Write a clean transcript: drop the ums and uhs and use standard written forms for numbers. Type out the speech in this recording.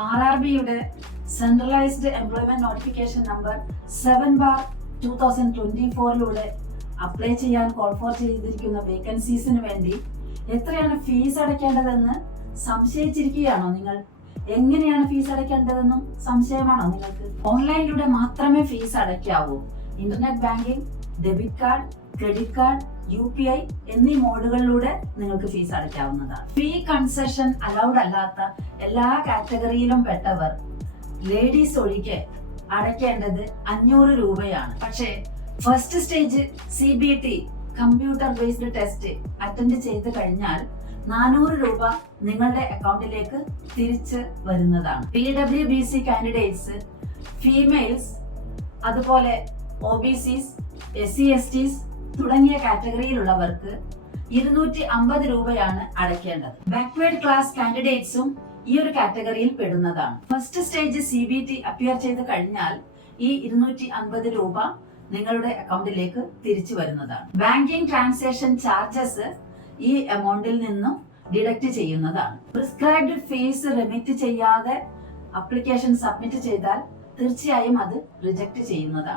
RRBയുടെ centralised employment notification number 7/2024 apply ചെയ്യാൻ call for ചെയ്തിരിക്കുന്ന വേക്കൻസീസിന് വേണ്ടി എത്രയാണ് ഫീസ് അടയ്ക്കേണ്ടതെന്ന് സംശയിച്ചിരിക്കുകയാണോ നിങ്ങൾ? എങ്ങനെയാണ് ഫീസ് അടയ്ക്കേണ്ടതെന്നും സംശയമാണോ നിങ്ങൾക്ക്? ഓൺലൈനിലൂടെ മാത്രമേ ഫീസ് അടയ്ക്കാവൂ. Internet banking, debit card, credit card, UPI എന്നീ മോഡുകളിലൂടെ നിങ്ങൾക്ക് ഫീസ് അടയ്ക്കാവുന്നതാണ്. ഫീ കൺസെഷൻ അലൗഡ് അല്ലാത്ത എല്ലാ കാറ്റഗറിയിലും പെട്ടവർ ലേഡീസ് ഒഴികെ അടയ്ക്കേണ്ടത് 500 രൂപയാണ്. പക്ഷേ first stage CBT computer based test attend ചെയ്ത് കഴിഞ്ഞാൽ 400 രൂപ നിങ്ങളുടെ അക്കൗണ്ടിലേക്ക് തിരിച്ച് വരുന്നതാണ്. PWBC കാൻഡിഡേറ്റ്സ്, ഫീമെയിൽസ്, അതുപോലെ OBCs, SC/STs തുടങ്ങിയ കാറ്റഗറിയിലുള്ളവർക്ക് 250 രൂപയാണ് അടയ്ക്കേണ്ടത്. ബാക്ക്വേർഡ് ക്ലാസ് കാൻഡിഡേറ്റ്സും ഈ ഒരു കാറ്റഗറിയിൽ പെടുന്നതാണ്. ഫസ്റ്റ് സ്റ്റേജ് CBT അപ്പിയർ ചെയ്ത് കഴിഞ്ഞാൽ ഈ 250 രൂപ നിങ്ങളുടെ അക്കൗണ്ടിലേക്ക് തിരിച്ചു വരുന്നതാണ്. ബാങ്കിങ് ട്രാൻസാക്ഷൻ ചാർജസ് ഈ എമൗണ്ടിൽ നിന്നും ഡിഡക്റ്റ് ചെയ്യുന്നതാണ്. പ്രിസ്ക്രൈബ്ഡ് ഫീസ് റെമിറ്റ് ചെയ്യാതെ അപ്ലിക്കേഷൻ സബ്മിറ്റ് ചെയ്താൽ തീർച്ചയായും അത് റിജക്ട് ചെയ്യുന്നതാണ്.